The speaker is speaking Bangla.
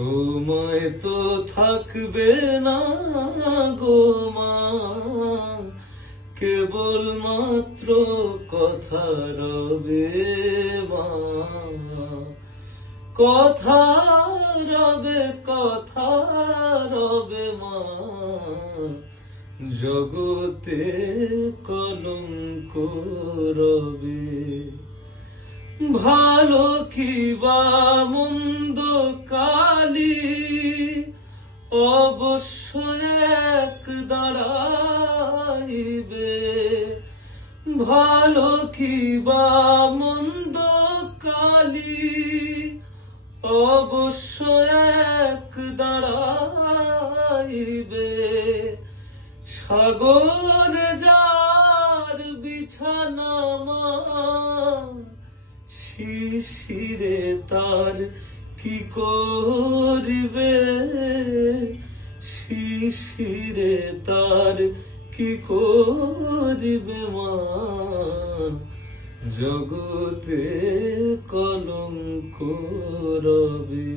সময় তো থাকবে না গো মা, কেবল মাত্র কথা রবে মা, কথা রবে মা, জগতে কলঙ্ক রবে। ভালো কি বা মন্দ কালি অবশ্যই এক দাঁড়াইবে, ভালো কি বা মন্দ কালি অবশ্যই এক দাঁড়াইবে। সাগরে যার বিছানা মা, শিশিরে তার কি করিবে, শিশিরে তার কি করিবে মা, জগতে কলঙ্ক রবে।